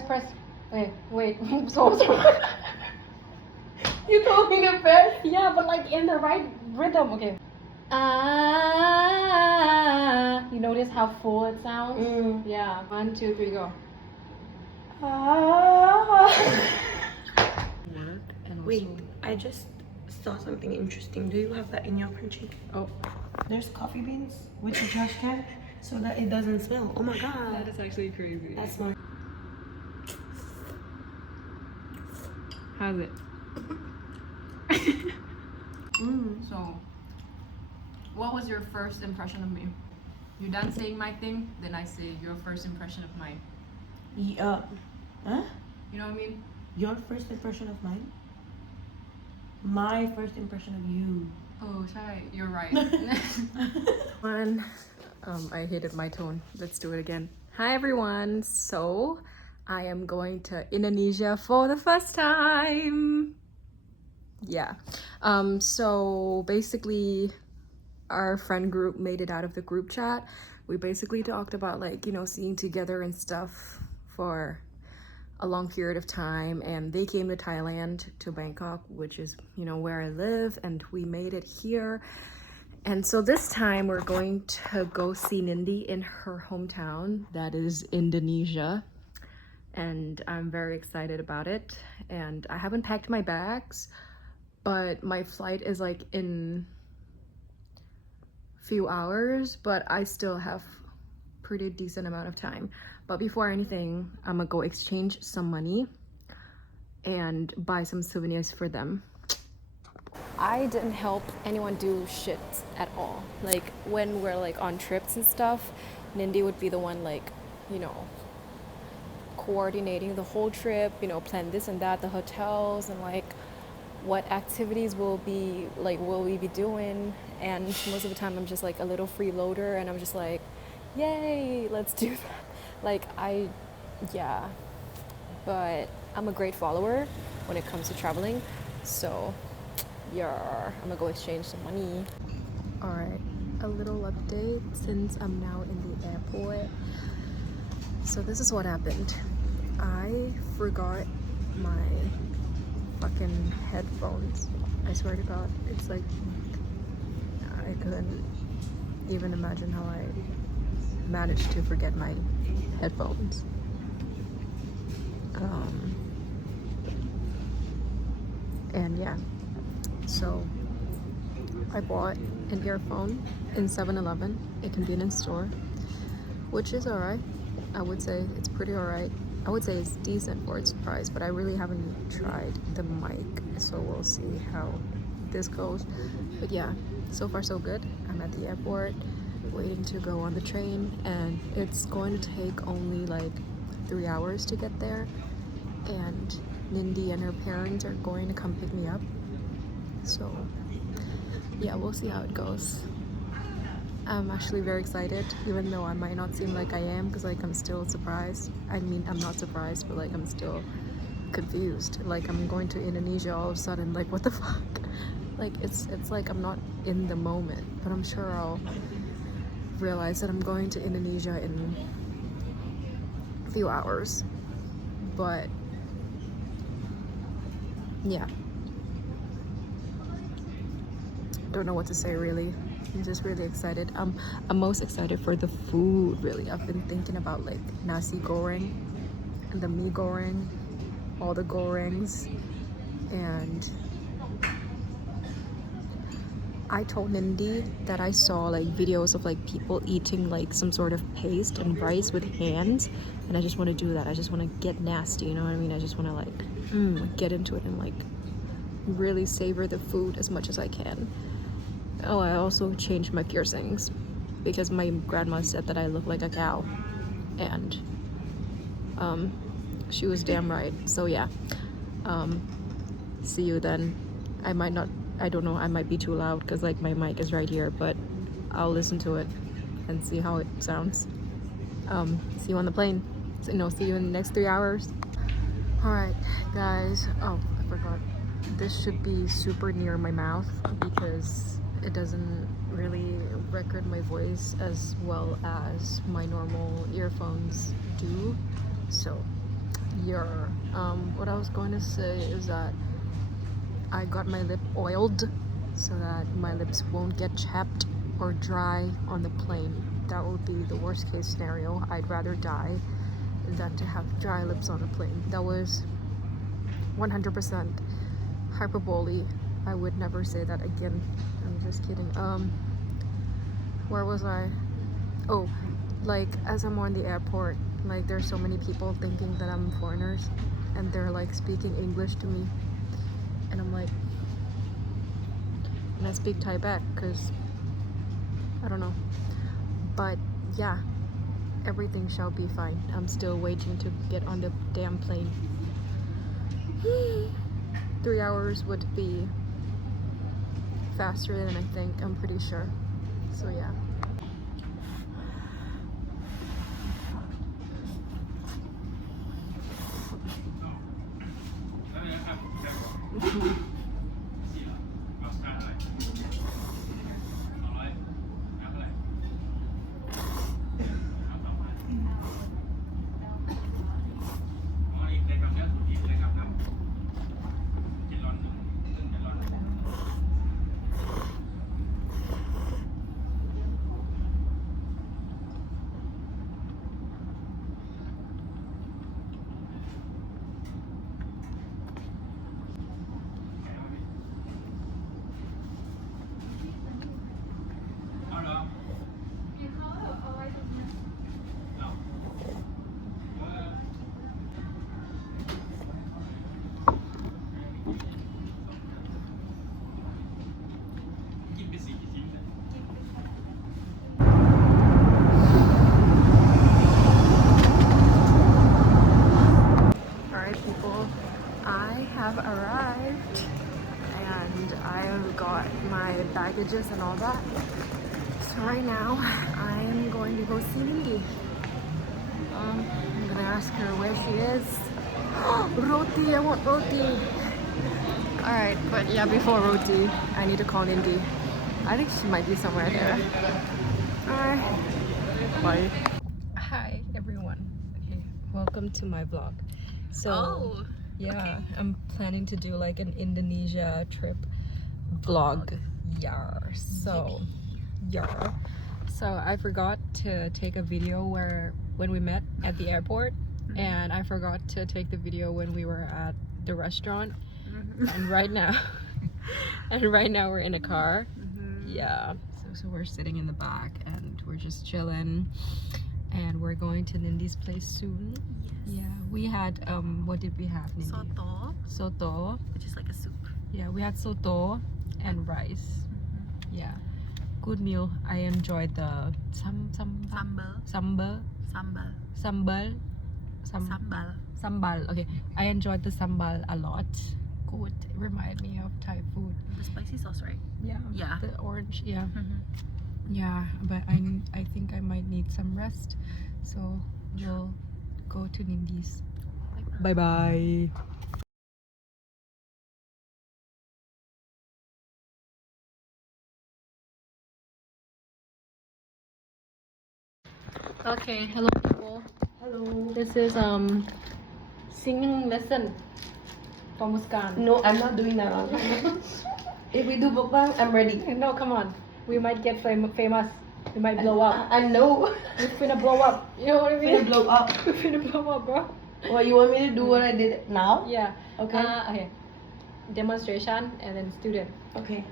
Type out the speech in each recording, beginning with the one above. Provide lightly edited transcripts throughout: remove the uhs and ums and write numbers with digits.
Press. Wait. So. You told me to press? Yeah, but like in the right rhythm. Okay. Ah. You notice how full it sounds? Yeah. 1, 2, 3, go. Wait, I just saw something interesting. Do you have that in your crunchy? Oh. There's coffee beans with the trash can so that it doesn't smell. Oh my god. That is actually crazy. That's smart. How's it? So, what was your first impression of me? You done saying my thing, then I say your first impression of mine. Huh? You know what I mean? Your first impression of mine? My first impression of you. Oh, Shai, you're right. I hated my tone. Let's do it again. Hi everyone. So, I am going to Indonesia for the first time. Yeah. So basically our friend group made it out of the group chat. We basically talked about like, you know, seeing together and stuff for a long period of time, and they came to Thailand, to Bangkok, which is, you know, where I live, and we made it here. And so this time we're going to go see Nindi in her hometown, that is Indonesia, and I'm very excited about it. And I haven't packed my bags, but my flight is like in few hours, but I still have pretty decent amount of time. But before anything, I'm gonna go exchange some money and buy some souvenirs for them. I didn't help anyone do shit at all. Like when we're like on trips and stuff, Nindi would be the one like, you know, coordinating the whole trip, you know, plan this and that, the hotels, and like what activities will we be doing. And most of the time I'm just like a little freeloader, and I'm just like, yay, let's do that. Like yeah, but I'm a great follower when it comes to traveling, so yeah, I'm gonna go exchange some money. All right, a little update since I'm now in the airport. So this is what happened. I forgot my fucking headphones. I swear to God, it's like I couldn't even imagine how I managed to forget my headphones. And yeah, so I bought an earphone in 7-Eleven, a convenience store, which is alright. I would say it's pretty alright. I would say it's decent for its price, but I really haven't tried the mic, so we'll see how this goes. But yeah, so far so good. I'm at the airport waiting to go on the train, and it's going to take only like 3 hours to get there, and Nindi and her parents are going to come pick me up. So yeah, we'll see how it goes. I'm actually very excited, even though I might not seem like I am, because like I'm still surprised. I mean, I'm not surprised, but like I'm still confused. Like I'm going to Indonesia all of a sudden, like what the fuck? Like it's like I'm not in the moment, but I'm sure I'll realize that I'm going to Indonesia in a few hours. But yeah, don't know what to say really. I'm just really excited. I'm most excited for the food, really. I've been thinking about like nasi goreng and the mee goreng, all the gorengs. And I told Nindi that I saw like videos of like people eating like some sort of paste and rice with hands, and I just want to do that. I just want to get nasty, you know what I mean? I just want to like get into it and like really savor the food as much as I can. Oh, I also changed my piercings because my grandma said that I look like a cow, and she was damn right. So yeah, see you then. I don't know, I might be too loud because like my mic is right here, but I'll listen to it and see how it sounds. See you on the plane. So, see you in the next 3 hours. All right, guys. Oh, I forgot. This should be super near my mouth because it doesn't really record my voice as well as my normal earphones do. So Yeah. What I was going to say is that I got my lip oiled so that my lips won't get chapped or dry on the plane. That would be the worst case scenario. I'd rather die than to have dry lips on a plane. That was 100% hyperbole. I would never say that again. I'm just kidding. Where was I? Oh, like as I'm on the airport, like there's so many people thinking that I'm foreigners and they're like speaking English to me, and I'm like, and I speak Thai back because I don't know, but yeah, everything shall be fine. I'm still waiting to get on the damn plane. 3 hours would be faster than I think, I'm pretty sure. So yeah. Alright people, I have arrived and I've got my baggages and all that. So right now I'm going to go see Lindy. I'm gonna ask her where she is. Roti, I want roti. Alright, but yeah, before roti, I need to call Lindy. I think she might be somewhere there. Alright, bye. Hi everyone. Okay, welcome to my vlog. So yeah, okay. I'm planning to do like an Indonesia trip vlog. Yar. So yar. So I forgot to take a video when we met at the airport, and I forgot to take the video when we were at the restaurant. And right now we're in a car. Yeah. So we're sitting in the back and we're just chilling. And we're going to Nindy's place soon. Yes. Yeah, we had what did we have, Nindy? Soto, which is like a soup. Yeah, we had soto and rice. Yeah, good meal. I enjoyed the sambal. Okay, I enjoyed the sambal a lot. Good. It reminded me of Thai food. The spicy sauce, right? Yeah. The orange. Yeah. Yeah, but I think I might need some rest, so we'll go to Nindy's. Bye bye. Okay, hello people. Hello. This is singing lesson for Muskan. No, I'm not doing that. If we do mukbang, I'm ready. No, come on. We might get famous. We might blow up. I know. We're finna blow up. You know what I mean? Finna blow up. We're finna blow up, bro. What, you want me to do what I did now? Yeah. Okay. Okay. Demonstration and then student. Okay.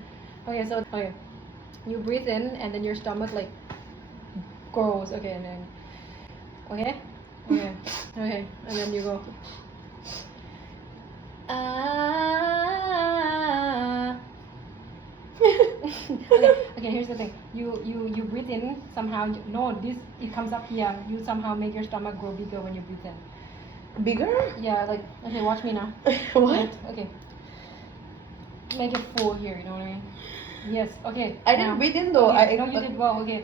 Okay, so you breathe in and then your stomach like grows. Okay, and then okay, and then you go. Okay, here's the thing. You breathe in somehow. It comes up here. You somehow make your stomach grow bigger when you breathe in. Bigger? Yeah, like okay. Watch me now. What? Okay. Make it full here. You know what I mean? Yes. Okay. I didn't breathe in though. Okay, no, you did well. Okay.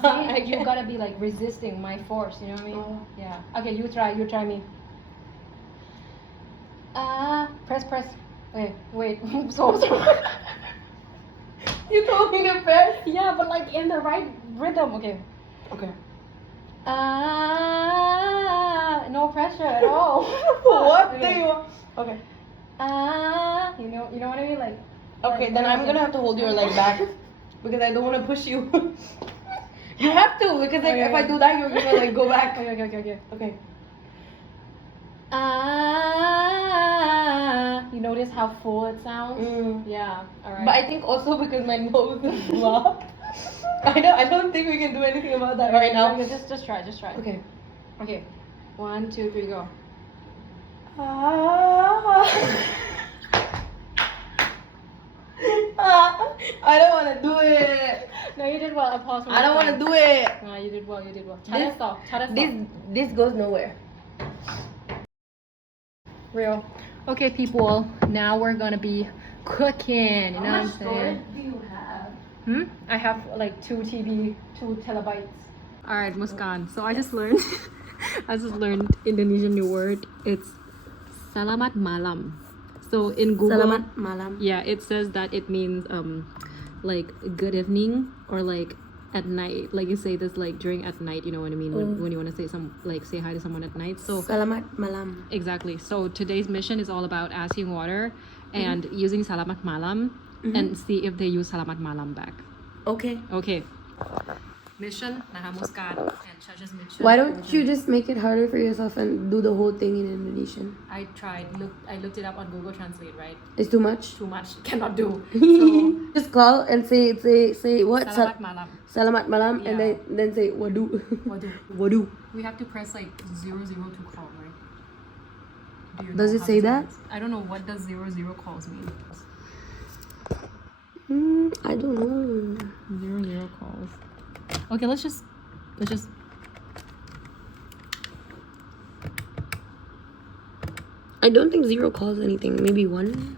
See, you gotta be like resisting my force. You know what I mean? Oh. Yeah. Okay, you try me. Press. Okay, wait. So You told me to press? yeah, but like in the right rhythm. Okay. Okay. gesture at all. What do Okay. you want? Okay. You know what I mean? Like. Okay, then I'm gonna have to hold your leg back because I don't want to push you. You have to because like if I do that, you're gonna like go back. Okay. Okay. You notice how full it sounds? Yeah. All right. But I think also because my nose is blocked. I don't think we can do anything about that right now. Okay, just try. Okay. Okay. 1, 2, 3, go. I don't want to do it. No, you did well. Applause for I don't want to do it. No, you did well. 잘했어. This goes nowhere. Real. Okay, people. Now we're gonna be cooking. You know what I'm saying? Do you have? I have like 2 terabytes. All right, Muskan. So I just learned, Indonesian new word. It's salamat malam. So in Google, Salamat malam. yeah, it says that it means like good evening or like at night. Like you say this like during at night. You know what I mean? When you want to say say hi to someone at night. So Salamat malam. exactly. So today's mission is all about asking water and using salamat malam and see if they use salamat malam back. Okay. Okay. Mission, Muskan, and Shasha's mission. Why don't you just make it harder for yourself and do the whole thing in Indonesian? I tried. I looked it up on Google Translate, right? It's too much. Too much. Cannot do. So, Just call and say what? salamat malam. Salamat malam, and Yeah. then say wadu. Wadu. Wadu. We have to press like 0 to call, right? Do you Does know it how say this that? means? I don't know what does 0 calls mean. I don't know. 0 calls. Okay, let's just. I don't think 0 calls anything. Maybe 1.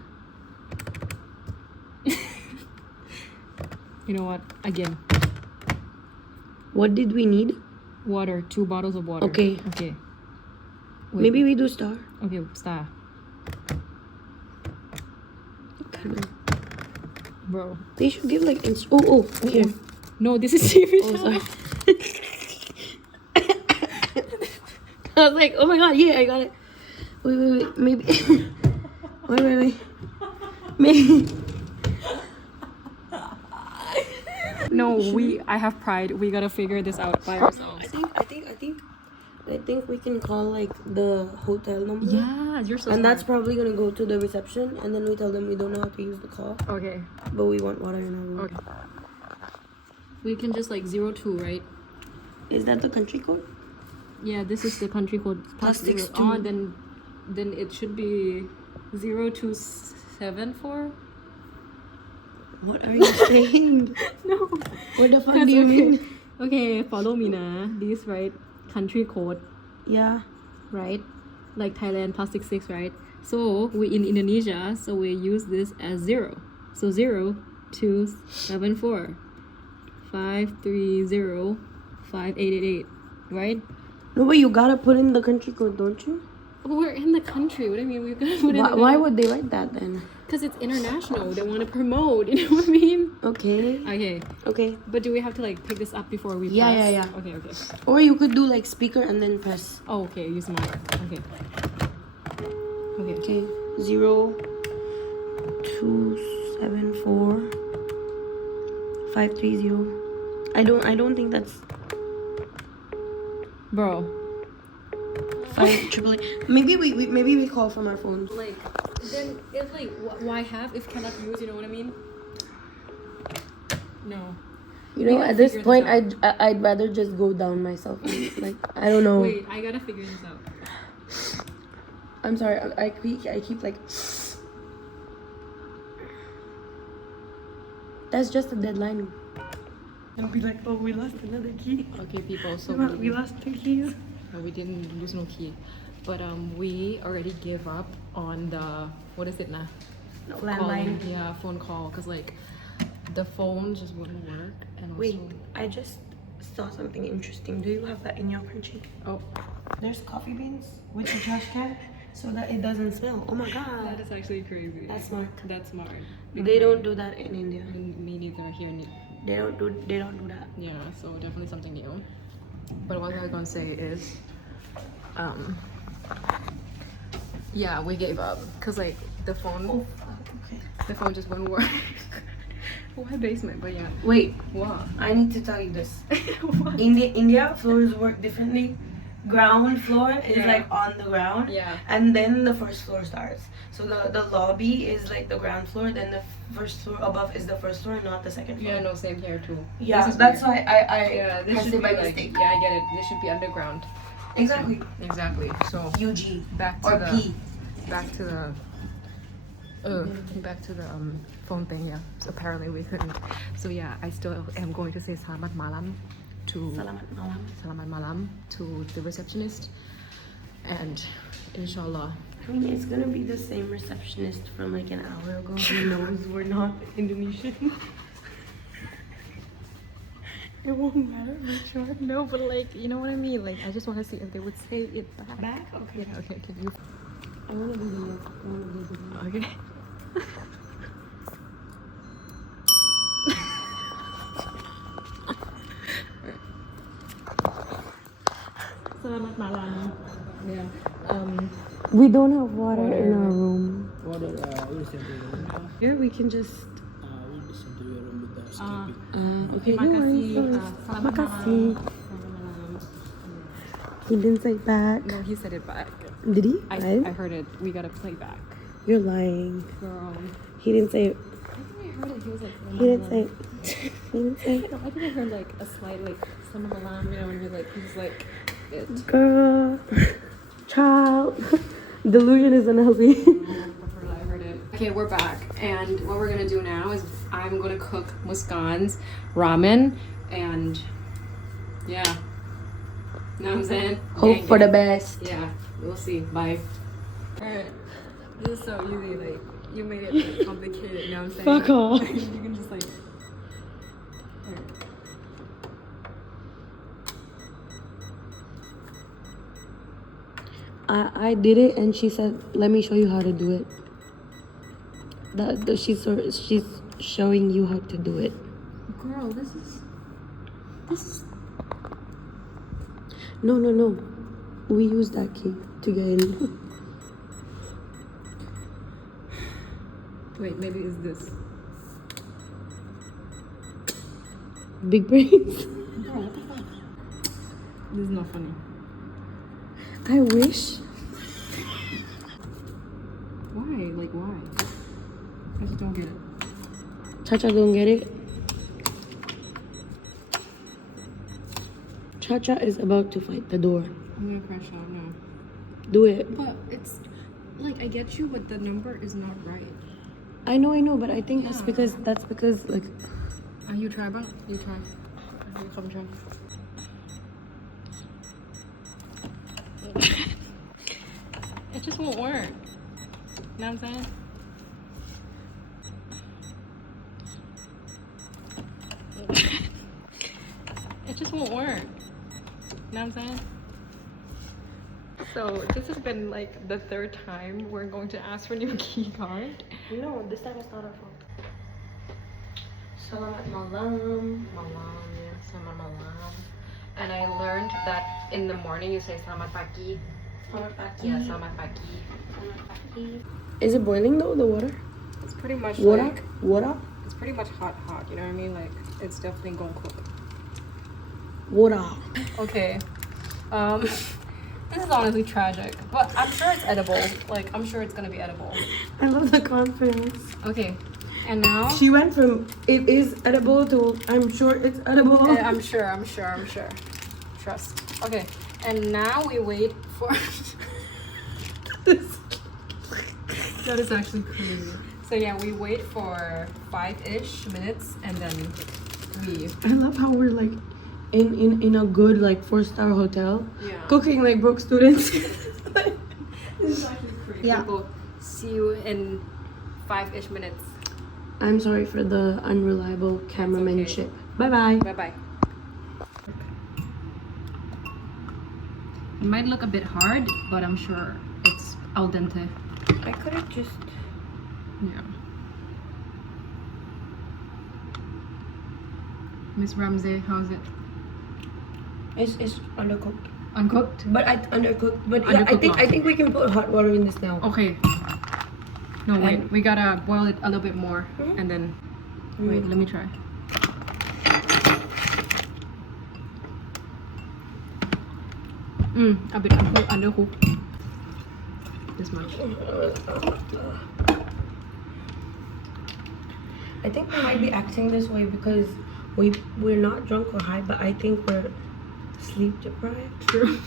You know what? Again, What did we need? water. 2 bottles of water. Okay. Okay. Wait. Maybe we do star. Okay, star. Bro. They should give like oh here. No, this is TV Oh, show. sorry. I was like, oh my god, yeah, I got it. Wait, maybe. wait. Maybe. No, I have pride. We gotta figure this out by ourselves. I think we can call like the hotel number. Yeah, you're so And that's smart. probably gonna go to the reception, and then we tell them we don't know how to use the call, Okay. but we want water in our room. Okay. We can just like 02, right? Is that the country code? Yeah, this is the country code. Plastics 0. too. Oh, then it should be 0274. What are you saying? No. What the fuck That's do you okay. mean? Okay, follow me now. This right, country code, Yeah. right? Like Thailand plastic 6, right? So we in Indonesia, so we use this as 0. So 0274 530 5888, right? No, but you gotta put in the country code, don't you? We're in the country. What do you mean? We're gonna put in. Why would they write that then? Because it's international. They want to promote. You know what I mean? Okay. Okay. But do we have to like pick this up before we? Yeah, press? yeah. Okay. Or you could do like speaker and then press. Oh, okay. Use mine. Okay. Okay. 0274 530. I don't think that's Bro. 588. Maybe we call from our phones. Like, then if like why have if cannot use? You know what I mean? No. You know, gotta at this figure point, this I'd rather just go down myself. Like, I don't know. Wait, I gotta figure this out. I'm sorry. I keep like. That's just a deadline. And be like, oh, we lost another key. Okay, people. So We lost 2 keys. no, we didn't lose no key, but we already gave up on the what is it now? No, Calling, landline. yeah, phone call, because like the phone just wouldn't work. And Wait, also, I just saw something interesting. Do you have that in your crunchy? oh, There's coffee beans with the trash can so that it doesn't smell. Oh my that god. is actually crazy. That's smart. That's smart. They don't do that in India. Me neither here. They don't do that. Yeah, so definitely something new. But what I was gonna say is, Yeah, we gave up because like the phone. Oh, okay. The phone just wouldn't work. Why basement? But yeah. Wait, What? I need to tell you this. What? India floors work differently. Ground floor is Yeah. like on the ground, Yeah. and then the first floor starts. So the lobby is like the ground floor, then the first floor above is the first floor, not the second floor. Yeah, no, same here too. Yeah, This is that's weird. why I Yeah, this pressed should it by be like. mistake. Yeah, I get it. This should be underground. Exactly. Exactly. So UG back to or the. P. Back to the. Back to the phone thing. Yeah. So apparently we couldn't. So yeah, I still am going to say selamat malam to Salamat malam. selamat malam to the receptionist, and inshallah. I mean, it's gonna be the same receptionist from like an hour ago who knows we're not Indonesian. It won't matter, which one. No, but like, you know what I mean? Like, I just want to see if they would say it back. Back? Okay. Yeah, okay, can you? I wanna do the next. I wanna do the Okay. Selamat malam. Yeah. We don't have water in our room. Water will send to your room. Here we can just. Will be sent to your room with the housekeeping. Okay, no worries. Makasih. He didn't say back. No, he said it back. Did he? I heard it. We gotta play back. You're lying. Girl. He didn't say. I think I heard it. He was like, He didn't say. He didn't say. No, I think I heard like a slight like some of alarm, you know, when you're like, he's like, it. Girl, child, delusion is unhealthy. I heard it. Okay, we're back, and what we're gonna do now is I'm gonna cook Muskan's ramen, and yeah, know what I'm saying? Hope for the best. Yeah, we'll see. Bye. Alright, this is so easy. Like you made it like, complicated. You know what I'm saying? Fuck off. You can just like. Alright. I did it, and she said, "Let me show you how to do it." She's showing you how to do it. Girl, this is. No. We use that key to get in. Wait, maybe it's this. Big brains. This is not funny. I wish. Why? Like why? I just don't get it. Cha-Cha don't get it. Cha-Cha is about to fight the door. I'm gonna crash out now. Do it. But it's like I get you, but the number is not right. I know, but I think that's Yeah. because like You try, bang. You try. You come try. It just won't work. You know what I'm saying? It just won't work. You know what I'm saying? So this has been like the third time we're going to ask for a new key card. no, this time it's not our fault. Selamat malam. Malam, yeah, selamat malam. And I learned that in the morning you say selamat pagi. Selamat pagi. Yeah, selamat pagi. Is it boiling though, the water? It's pretty much Water? like Water? it's pretty much hot, you know what I mean? Like it's definitely gonna cook. Water. Okay. This is honestly tragic. But I'm sure it's edible. Like I'm sure it's gonna be edible. I love the confidence. Okay. And now She went from it is edible to I'm sure it's edible. I'm sure. Trust. Okay. And now we wait for that is actually crazy. So yeah, we wait for 5-ish minutes and then we I love how we're like in a good like 4-star hotel yeah. cooking like broke students. This is actually crazy. Yeah. People see you in 5-ish minutes. I'm sorry for the unreliable cameramanship. Bye bye. Bye bye. It might look a bit hard, but I'm sure it's al dente. I could have just. Yeah. Miss Ramsey, how's it? It's undercooked. Uncooked? But I undercooked. But yeah, Undercooked I think we can put hot water in this now. Okay. No, wait. And- We gotta boil it a little bit more. Mhm. And then... Wait, let me try. A bit undercooked. This much. I think we might be acting this way because we're not drunk or high, but I think we're sleep deprived. True.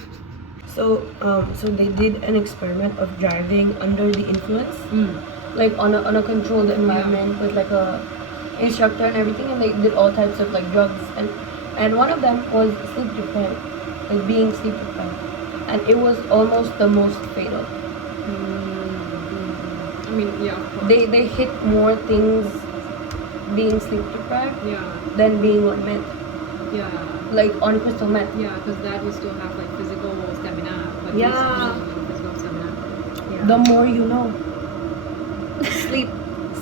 So so they did an experiment of driving under the influence, like on a controlled environment with like a instructor and everything, and they did all types of like drugs, and one of them was sleep deprived, like being sleep deprived, and it was almost the most fatal. I mean, yeah, of course. They hit more things being sleep deprived Yeah. than being on meth, Yeah. like on crystal meth. Yeah, because that you still have like physical stamina. But Yeah. this doesn't physical stamina. Yeah. The more you know. Sleep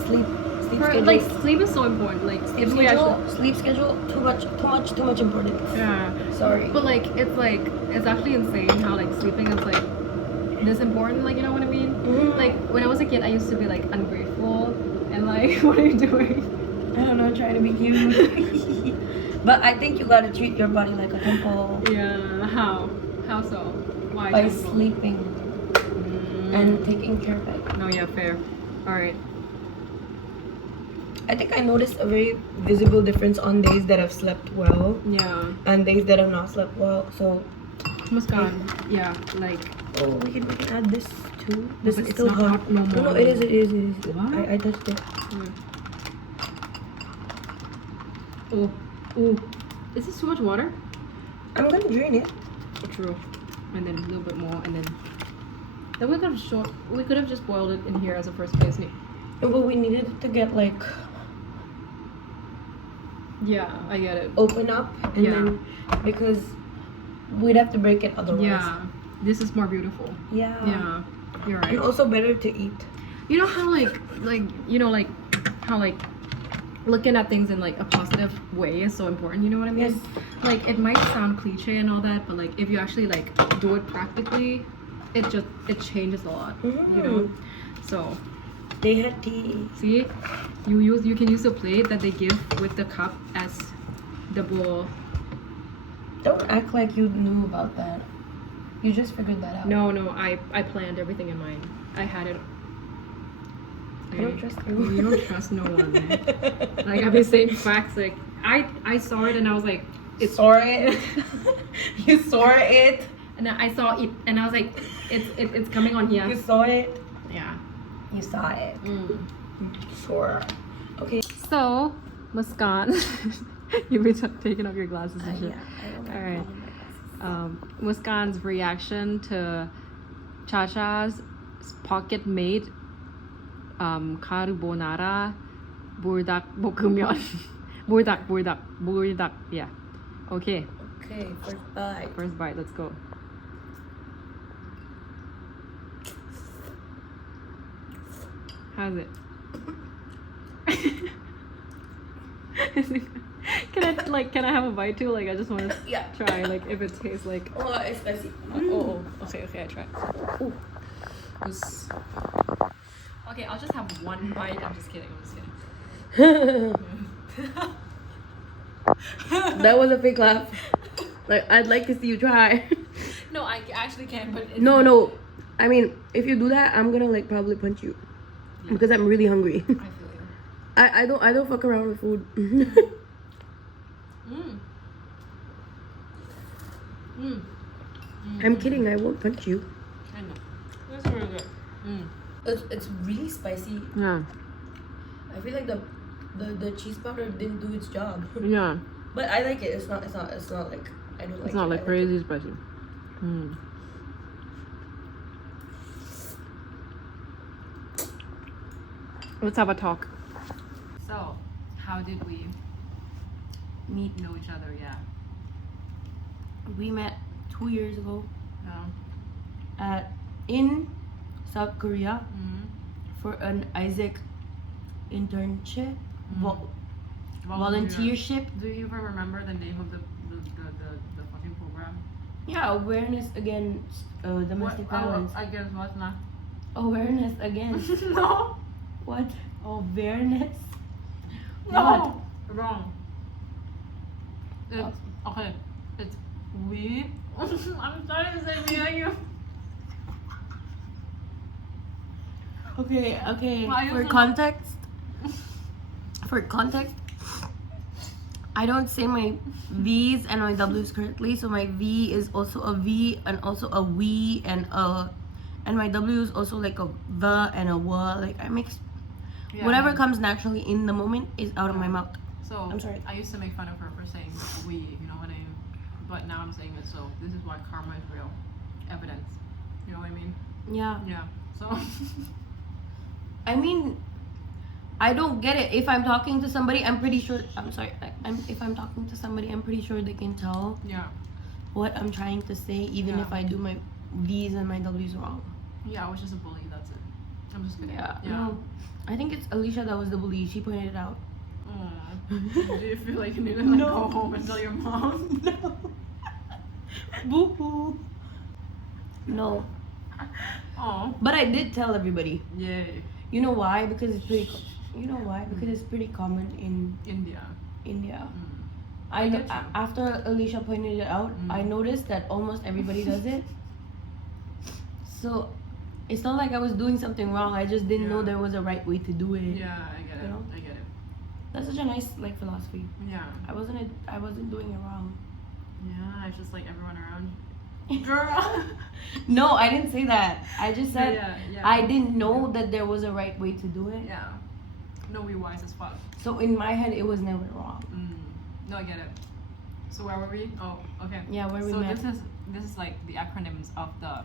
schedule. Like sleep is so important. Like Sleep if we schedule, actually, sleep schedule, too much importance. yeah. Sorry. But like it's actually insane how like sleeping is like this important. Like you know what I mean? Mhm. Like when I was a kid, I used to be like ungrateful and like what are you doing? I don't know, trying to be cute. But I think you gotta treat your body like a temple Yeah. How? How so? Why? by temple? sleeping and taking care of it. No, yeah, fair. All right. I think I noticed a very visible difference on days that I've slept well Yeah. and days that I've not slept well. So, Muskan. Yeah. Like. oh, we can add this too. This but is it's still not hot no more. No, it is. What? I touched it. Oh. Oh. Is this too much water? I'm gonna drain it. True. And then a little bit more, and then we could have just boiled it in here as a first place. But we needed it to get like Yeah, I get it. open up, and Yeah. then because we'd have to break it otherwise. Yeah, this is more beautiful. Yeah. Yeah, you're And right. also better to eat. You know how like you know like how like looking at things in like a positive way is so important. You know what I mean? Yes. Like it might sound cliche and all that, but like if you actually like do it practically, it changes a lot. You know. So They had tea. see, you can use the plate that they give with the cup as the bowl. Don't act like you knew about that. You just figured that out. No, I planned everything in mind. I had it. I don't trust you. You don't trust no one. Like I've been saying facts. Like I saw it and I was like, It's saw it. You saw it. and I saw it and I was like, it's coming on here. You saw it. Yeah. You saw it. Mm. Sure. Okay. So, Muskan, you've been taking off your glasses and shit. Yeah. All right. Muskan's reaction to Chacha's pocket-made carbonara burdak 볶음면. burdak. Yeah. Okay. Okay. First bite. First bite. Let's go. How's it? Can I have a bite too? Like I just want to Yeah. try like if it tastes like Oh, it's spicy. okay I try. Ooh. This... Okay, I'll just have one bite. I'm just kidding. That was a fake laugh. Like I'd like to see you try. No, I actually can, but No. I mean, if you do that, I'm gonna like probably punch you because I'm really hungry. I feel you. I don't fuck around with food. I'm kidding. I won't punch you. I know. That's really good. It's really spicy. Yeah. I feel like the cheese powder didn't do its job. Yeah. But I like it. It's not like I don't like it. It's not like I crazy spicy. Let's have a talk. So, how did we know each other? Yeah. We met 2 years ago No. in South Korea for an Isaac internship, volunteership. Do you even remember the name of the fucking program? Yeah, awareness against domestic violence. Against what now? Awareness against No. what? Awareness. No. Wrong. It's okay. It's we. I'm trying to say we like you. Okay, okay. Why For you so- context, I don't say my V's and my W's correctly. So my V is also a V and also a we and my W is also like a the and a wa. Like I mix Yeah, whatever man. comes naturally in the moment is out of my mouth. So I'm sorry. I used to make fun of her for saying we, you know what I mean? But now I'm saying it, so this is why karma is real. Evidence. You know what I mean? Yeah. Yeah. So I mean, I don't get it. If I'm talking to somebody, I'm pretty sure. I'm sorry. If I'm talking to somebody, I'm pretty sure they can tell yeah. what I'm trying to say, even Yeah. if I do my V's and my W's wrong. Yeah, I was just a bully, that's it. I'm just kidding. Yeah. No, I think it's Alicia that was the bully. She pointed it out. Aw. Do you feel like you need to No. go home and tell your mom? No. Boo hoo. No, Oh. but I did tell everybody. Yay. You know why? Because it's pretty. You know why? Because it's pretty common in India. India. Mm. I get you. after Alicia pointed it out, Mm. I noticed that almost everybody does it. So it's not like I was doing something wrong. I just didn't know Yeah. there was a right way to do it. Yeah, I get it. You know? I get it. That's such a nice like philosophy. Yeah. I wasn't doing it wrong. Yeah, it's just like everyone around you. Girl. No, I didn't say that. I just said yeah. I didn't know that there was a right way to do it. Yeah. No, we wise as fuck. So in my head, it was never wrong. No, I get it. So where were we? Oh, okay. Yeah, where we so met. this is like the acronyms of the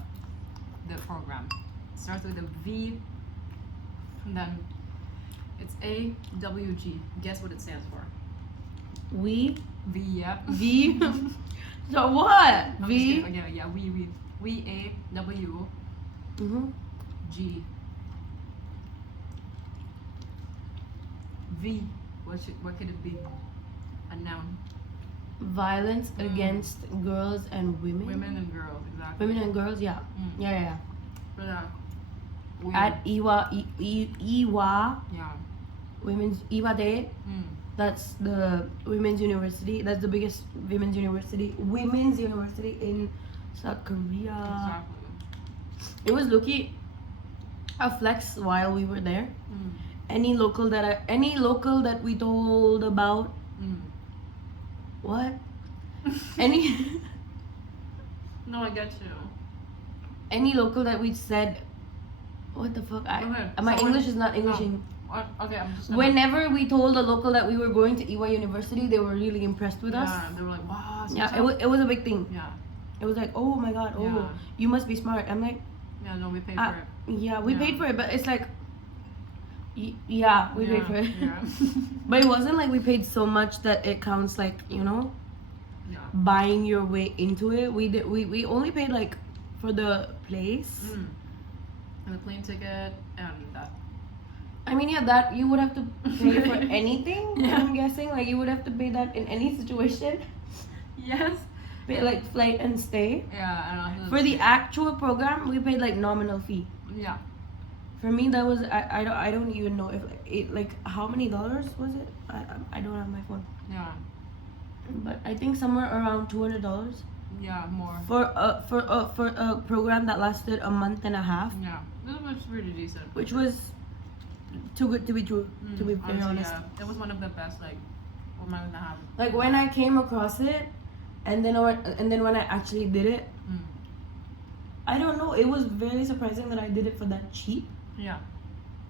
program. It starts with a V, and then it's AWG. Guess what it stands for? We V, yeah. V. So what? I'm just V. kidding. Okay, yeah, we A W Mhm. G. V. What could it be? A noun. Violence against girls and women. Women and girls, exactly. Women and girls, yeah. Mm. Yeah. For that. We- At Iwa Yeah. Women's Iwa Day. Mm. That's the women's university. That's the biggest women's university in South Korea. Exactly. It was lucky a flex while we were there. Mm. Any local that we told about Mm. what? Any No, I get you. any local that we said what the fuck? Okay, My so English when- is not Englishing. Okay, I'm just gonna, Whenever we told the local that we were going to Iwa University, they were really impressed with us. Yeah, they were like, wow. So Yeah, it was a big thing. Yeah, It was like, oh my god, oh, Yeah. you must be smart. I'm like, yeah. No, we paid Ah, for it. yeah, we Yeah. paid for it, but it's like, yeah, we paid for it. Yeah. But it wasn't like we paid so much that it counts like, you know, Yeah. buying your way into it. We only paid like for the place. Mm. And the plane ticket and that. I mean, yeah, that you would have to pay for anything. Yeah. I'm guessing like you would have to pay that in any situation. Yes. Pay like flight and stay. Yeah, and also For the actual program, we paid like nominal fee. Yeah. For me, that was I don't even know if like how many dollars was it? I don't have my phone, Yeah. but I think somewhere around $200 Yeah, more. for a program that lasted a month and a half, Yeah. This was pretty decent. which was too good to be true. To be very Honestly, honest, yeah. It was one of the best like month and a half. like when I came across it, and then when I actually did it, Mm. I don't know. It was very surprising that I did it for that cheap. Yeah.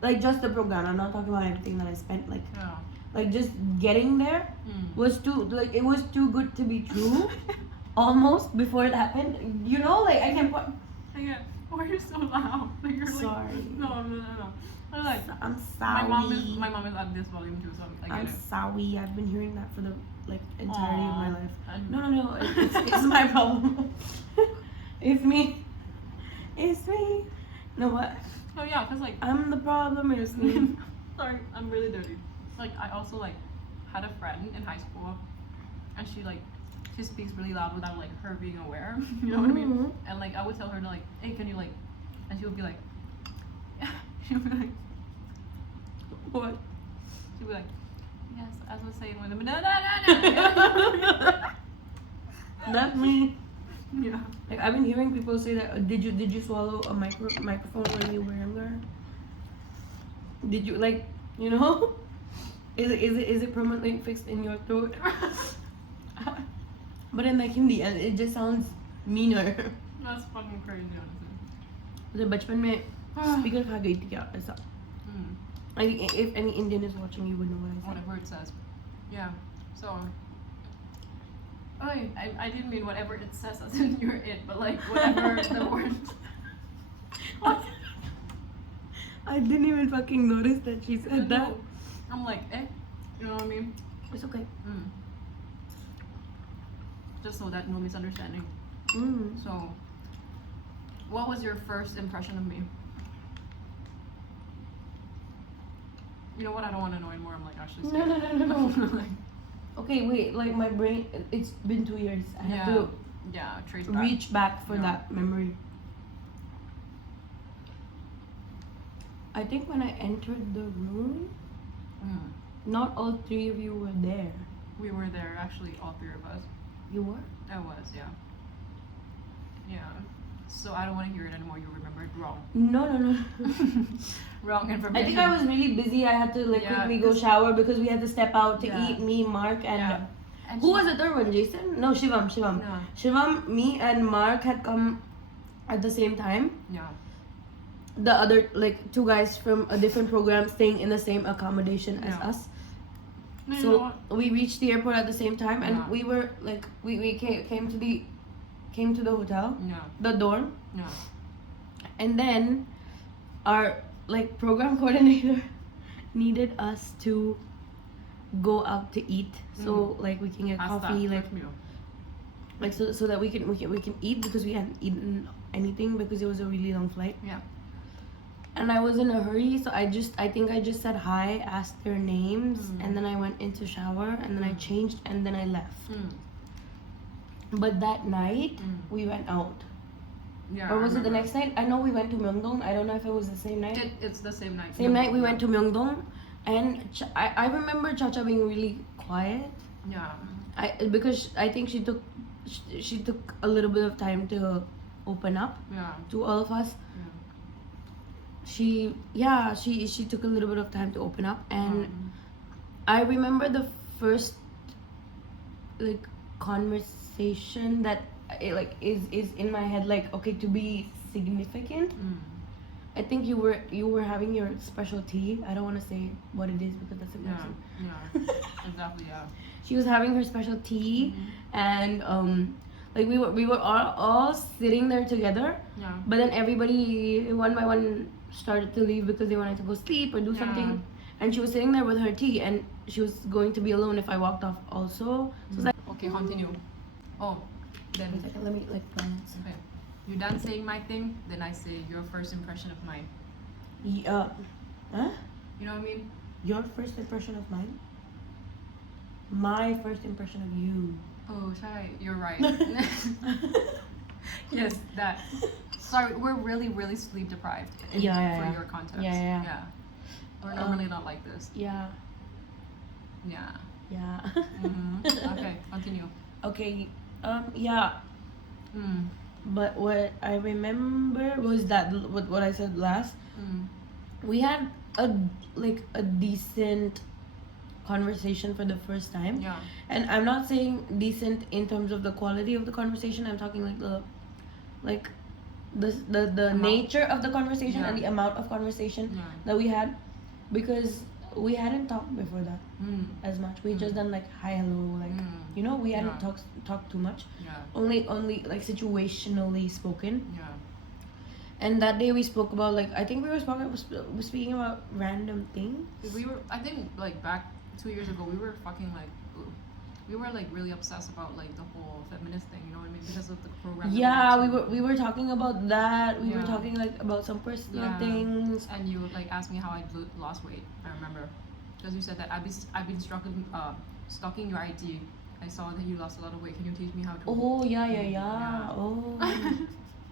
Like just the program. I'm not talking about everything that I spent. Yeah. Like just getting there Mm. was it was too good to be true. Almost before it happened. You know, like I can put. Yeah. Why are you so loud? Like, you're Sorry. Like, no. I'm like, I'm my sorry. mom is at this volume too, so I I'm get it. sorry. I've been hearing that for the like entirety of my Aw. life. And- No. It's my problem. It's me. It's me. No what? Oh yeah, cause like, I'm the problem. It's me. sorry, I'm really dirty. Like I also like had a friend in high school, and she speaks really loud without like her being aware. You know what I mean? Mm-hmm. And like I would tell her to like, hey, can you like, and she would be like, she'll be like, What? she'll be like, yes, as I was saying with the no. That's me. Yeah. Like I've been hearing people say that. Did you swallow a microphone when you were younger? Did you like Is it permanently fixed in your throat? But in like Hindi, and it just sounds meaner. That's fucking crazy, honestly. तो बचपन में speaker खा गई थी क्या ऐसा? I think if any Indian is watching, you would know what I said. Whatever it says. Yeah. So. I didn't mean whatever it says as in you're it, but like whatever the word. What? I didn't even fucking notice that she said that. I'm like, you know what I mean? It's okay. Just so that no misunderstanding. So, what was your first impression of me? You know what? I don't want to know anymore. I'm like actually scared. No. Like, okay, wait. Like my brain, it's been 2 years. I have to trace back. reach back for that memory. I think when I entered the room, not all three of you were there. We were there, actually, all three of us. You were? I was, yeah. Yeah. So I don't want to hear it anymore. You remembered wrong. No. Wrong information. I think I was really busy. I had to quickly go shower because we had to step out to eat. Me, Mark, and who was the third one? Jason? No, Shivam. No. Shivam, me, and Mark had come at the same time. Yeah. The other two guys from a different program staying in the same accommodation as us. No, so we reached the airport at the same time, and we were we came to the hotel, the dorm, and then our program coordinator needed us to go out to eat, so we can get coffee, so that we can eat because we hadn't eaten anything because it was a really long flight. Yeah. And I was in a hurry, so I think I just said hi, asked their names, and then I went into shower, and then I changed, and then I left. But that night, we went out. Yeah. Or was it the next night? I know we went to Myeongdong. I don't know if it was the same night. It's the same night. Same night we went to Myeongdong, and I remember Chacha being really quiet. Yeah. Because I think she took a little bit of time to open up to all of us. She took a little bit of time to open up, and I remember the first conversation that is in my head, okay, to be significant. I think you were having your special tea. I don't want to say what it is because that's embarrassing. Yeah. Exactly. Yeah. She was having her special tea, and we were all sitting there together. Yeah. But then everybody one by one started to leave because they wanted to go sleep or do something, and she was sitting there with her tea, and she was going to be alone if I walked off also. So it's okay, continue. Oh, then let me balance. Okay, you're done saying my thing, then I say your first impression of mine. Huh? You know what I mean? Your first impression of mine? My first impression of you. Oh, Shai, you're right. Yes, that. Sorry, we're really, really sleep deprived. For your context. Yeah. We're normally not like this. Yeah. Okay, continue. Okay. But what I remember was that what I said last. We had a decent conversation for the first time. Yeah. And I'm not saying decent in terms of the quality of the conversation. I'm talking the nature of the conversation and the amount of conversation that we had, because we hadn't talked before that as much. We just done hi, hello, we hadn't talked too much. Only situationally spoken. And that day we spoke about I think we were speaking about random things. We were, I think back 2 years ago, we were fucking we were really obsessed about the whole feminist thing, you know what I mean, because of the program. Yeah, we were talking about that. We were talking about some personal things. And you asked me how I lost weight. I remember, because you said that I've been stalking your IG I saw that you lost a lot of weight. Can you teach me how to? Oh yeah. Yeah. Oh,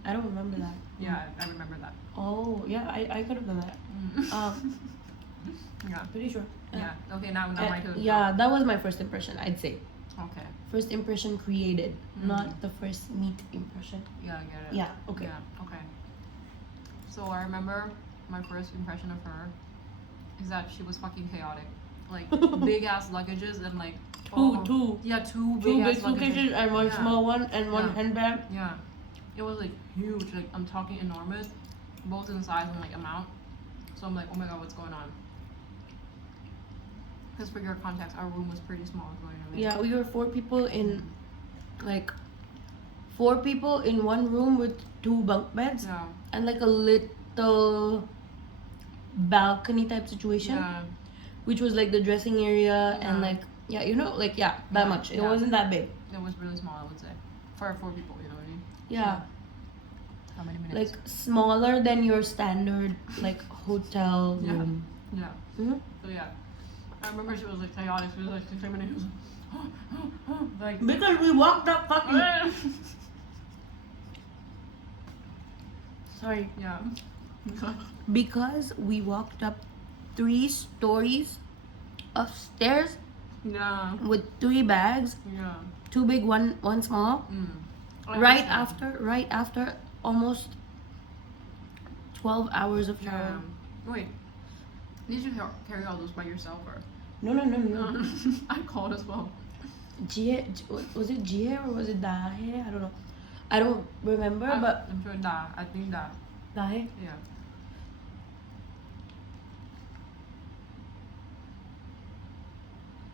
I don't remember that. Yeah, I remember that. Oh yeah, I could have done that. Yeah. Pretty sure. Yeah. Okay, now my turn. Yeah, that was my first impression. I'd say Okay. first impression created, not the first meet impression. Yeah, I get it. Yeah. Okay. Yeah. Okay. So I remember my first impression of her is that she was fucking chaotic. Like big ass luggages and like Two. Yeah, two Two big big ass suitcases and one Yeah. small one and one Yeah. handbag. Yeah. It was like huge. Like I'm talking enormous, both in size and like amount. So I'm like, oh my god, what's going on? Because for your context, our room was pretty small. So, you know what I mean? Yeah, we were four people in one room with two bunk beds Yeah. and like a little balcony type situation, Yeah. which was like the dressing area and Yeah. like that Yeah, much. It yeah. wasn't that big. It was really small, I would say. For four people, you know what I mean? Yeah, How many minutes? like smaller than your standard like hotel Yeah. room. Yeah. Mhm. So yeah. I remember she was like chaotic. She was like 6 minutes. Like Because we walked up fucking. Sorry. yeah. Because we walked up 3 stories of stairs Yeah. with 3 bags, Yeah. 2 big, one small. I Right understand. after almost 12 hours of Yeah. travel. Wait. Did you carry all those by yourself or? No. I called as well. Was it Jie or was it Dahe? I don't know. I don't remember, but I'm sure Da. I think Da. Dahe. Yeah.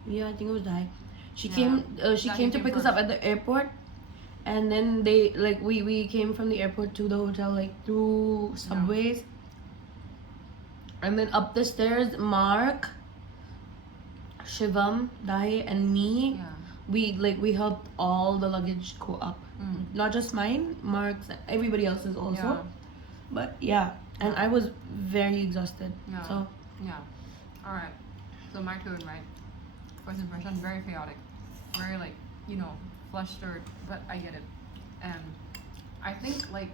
Yeah, I think it was Dahe. She Yeah. came Dahe came to came pick us first. up at the airport, and then they like we came from the airport to the hotel like through subways, and then up the stairs. Mark, Shivam, Dahe, and me. Yeah. We helped all the luggage go up. Not just mine, Mark's, everybody else's also. Yeah. But yeah, and I was very exhausted. Yeah. So Yeah. All right. So my turn, right? First impression, very chaotic, very like flustered, but I get it. And I think like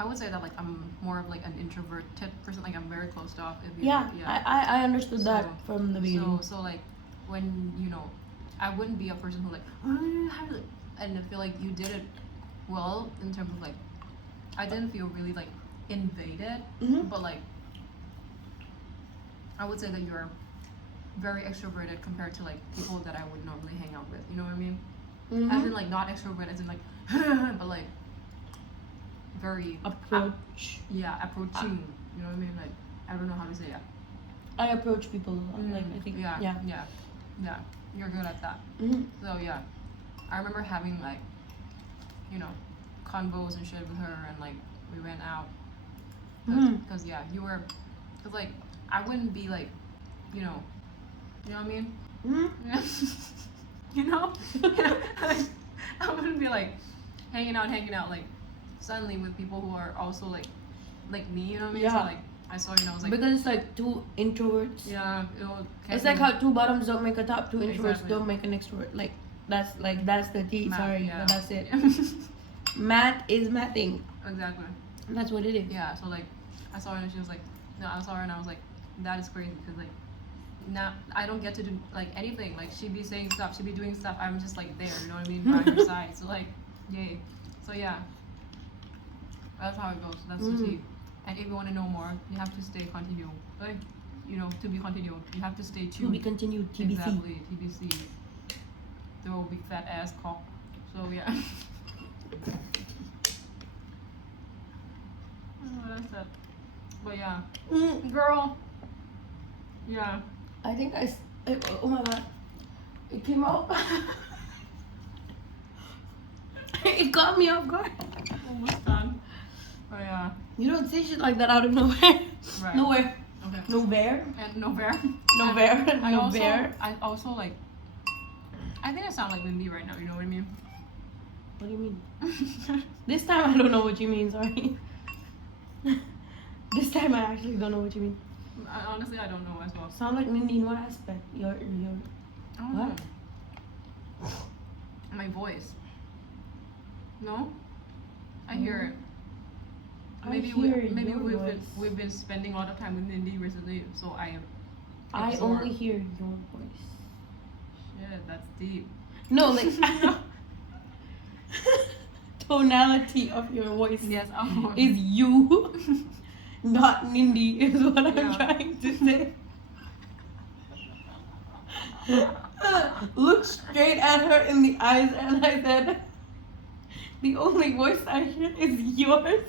I would say that like I'm more of like an introverted person. Like I'm very closed off. yeah, I understood that So- from the beginning. So like when I wouldn't be a person who like and I feel like you did it well in terms of like I didn't feel really like invaded, Mhm. but like I would say that you're very extroverted compared to like people that I would normally hang out with. You know what I mean? Mhm. As in like not extroverted, as in like but like very Approach. approaching. You know what I mean? Like I don't know how to say it. I approach people a lot. Like I think. yeah. You're good at that. Mhm. So yeah, I remember having like, convos and shit with her, and like we went out. Cause yeah, cause like I wouldn't be like, you know what I mean? Mhm. You know, like, I wouldn't be like hanging out like suddenly with people who are also like me. You know what I mean? So Yeah. like I saw I was like Because it's like 2 introverts. yeah, It's like how 2 bottoms don't make a top, 2 introverts Exactly. don't make an extrovert. Like that's the T. Math, Sorry, yeah. but that's it. Math is mathing. Exactly. That's what it is. Yeah, so like I saw her and she was like, no, I saw her and I was like, that is crazy because like now I don't get to do like anything. Like she'd be saying stuff, she'd be doing stuff. I'm just like there, you know what I mean, by her side. So like, yay. So yeah, that's how it goes. That's the tea. And if you want to know more, you have to stay continued. Like, to be continued, you have to stay tuned. To be continued. TBC. Exactly, TBC. There will be fat ass cock. So yeah. That's it. But yeah, girl. Yeah. I think oh my god, it came out. It got me off guard. Almost done. But yeah. You don't say shit like that out of nowhere. Right. Nowhere. Okay. Nowhere. And no bear. Nowhere. I also like. I think I sound like Lindy right now. You know what I mean? What do you mean? This time I don't know what you mean. Sorry. This time I actually don't know what you mean. Honestly, I don't know as well. Sound like Mindy in what aspect? Your I don't what? know. My voice. No? I hear it. I Maybe hear maybe your voice. we've been spending a lot of time with Nindy recently, so I I absorb. only hear your voice. Shit, that's deep. No, like tonality of your voice Yes, is you, not Nindy, is what I'm Yeah. trying to say. Looked straight at her in the eyes and I said, the only voice I hear is yours.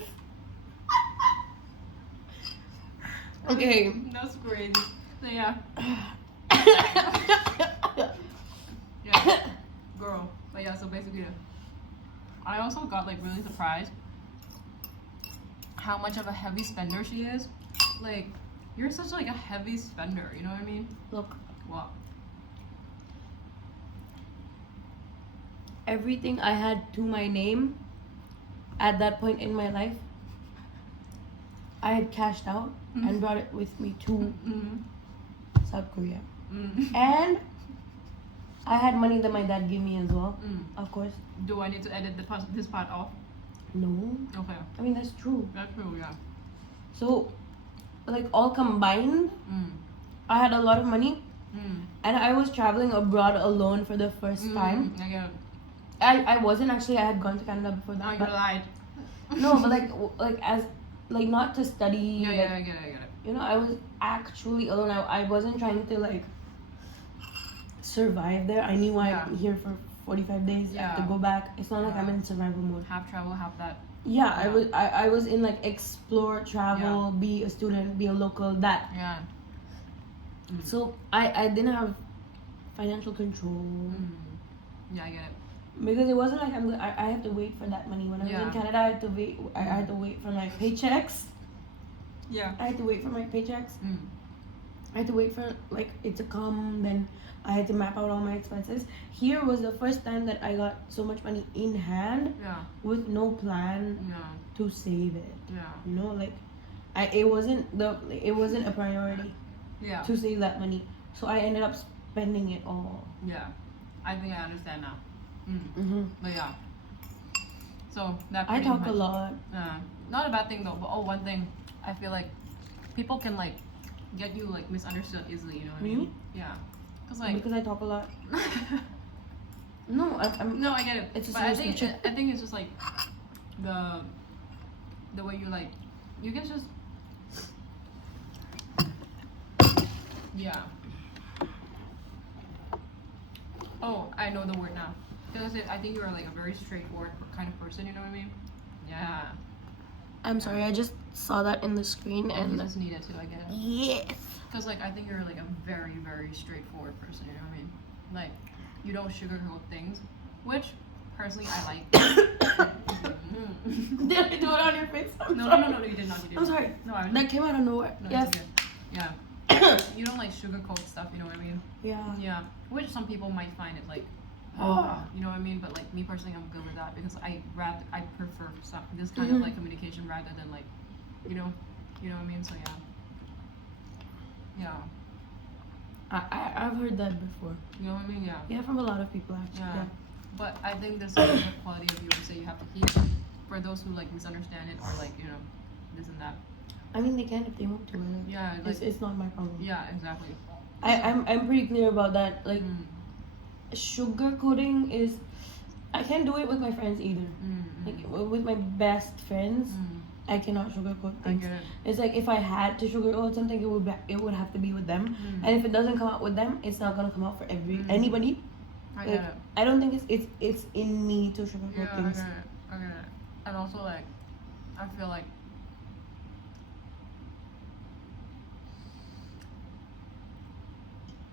Okay. That's crazy. So yeah. Yeah. Girl. But yeah, so basically I also got like really surprised how much of a heavy spender she is. Like, you're such like a heavy spender, you know what I mean? Look, What? everything I had to my name at that point in my life, I had cashed out and brought it with me to Mm-hmm. South Korea. Mm. And I had money that my dad gave me as well, Mm. of course. Do I need to edit this part off? No, Okay. I mean, that's true. That's true, yeah. So, like, all combined, Mm. I had a lot of money. Mm. And I was traveling abroad alone for the first time. I get it. I wasn't actually. I had gone to Canada before Oh, that. you But lied. no, but like as like not to study. Yeah, like, yeah, I get it. You know, I was actually alone. I wasn't trying to like survive there. I knew Yeah. I'm here for 45 days. I have to Yeah. go back. It's not like Yeah. I'm in survival mode. Half travel, half that. Yeah, I Yeah. was. I was in like explore, travel, be a student, be a local. That. Yeah. Mm. So I didn't have financial control. Mm. Yeah, I get it. Because it wasn't like I have to wait for that money. When I was Yeah. in Canada, I had to wait. I had to wait for my paychecks. Yeah. I had to wait for my paychecks. Mm. I had to wait for like it to come. Then I had to map out all my expenses. Here was the first time that I got so much money in hand Yeah. with no plan Yeah. to save it. Yeah. You know, like it wasn't a priority Yeah. to save that money. So I ended up spending it all. Yeah. I think I understand now. Mm. Mm-hmm. But yeah. So that. I pretty talk a much- lot. Not a bad thing though, but one thing I feel like people can like get you like misunderstood easily. You know what I mean? Yeah. Cause like. Because I talk a lot. No, I'm No, I get it. It's a but I serious think question. I think it's just like the way you like you can just yeah. Oh, I know the word now. Because I think you're like a very straightforward kind of person. You know what I mean? Yeah. I'm sorry, I just saw that in the screen And and you just need it too. I get it. yes. Because like I think you're like a very very straightforward person. You know what I mean? Like you don't sugarcoat things, which personally I like. Did I do it on your face? I'm No, sorry. no, you did not. You did I'm not. sorry. No, I was. That came out of nowhere. No, Yes. it's okay. Yeah. You don't like sugarcoat stuff. You know what I mean? Yeah. Yeah. Which some people might find it like. Oh. You know what I mean? But like me personally, I'm good with that because I prefer this kind of Mhm. like communication rather than like, you know what I mean? So yeah. Yeah. I've heard that before. You know what I mean? Yeah. Yeah, from a lot of people actually. Yeah. Yeah. But I think this is a good quality of yours that you have to keep for those who like misunderstand it or like this and that. I mean, they can if they want to. Like, Yeah. Like, it's not my problem. yeah. Exactly. I'm pretty clear about that. Like, Mm. sugarcoating is. I can't do it with my friends either. Like with my best friends, I cannot sugarcoat I things. get it. It's like if I had to sugarcoat something, it would have to be with them. And if it doesn't come out with them, it's not gonna come out for anybody. I Like, get it. I don't think it's in me to sugarcoat Yeah, things. I get it. And also like, I feel like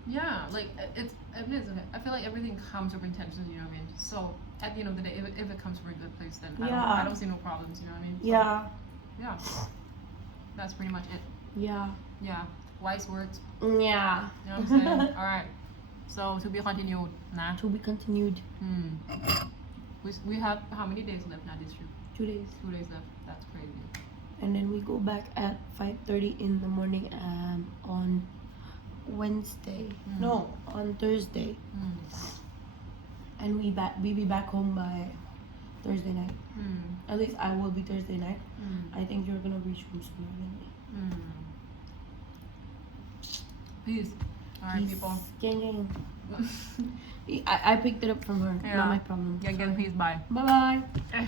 yeah, like it is okay. I feel like everything comes with intentions, you know what I mean? So at the end of the day, if it comes from a good place, then Yeah. I don't see no problems, you know what I mean? So, Yeah. yeah. That's pretty much it. Yeah. Yeah. Wise words. Yeah. You know what I'm saying? Alright. So to be continued, nah. To be continued. We have how many days left now this trip? 2 days. 2 days left. That's crazy. and then we go back at 5:30 in the morning on Wednesday. No, on Thursday. And we be back home by Thursday night. At least I will be Thursday night. I think you're gonna reach home sooner than me. Peace. Alright, people. Gang, gang. I picked it up from her. Yeah. Not my problem. Yeah, again, peace. Bye. Bye bye.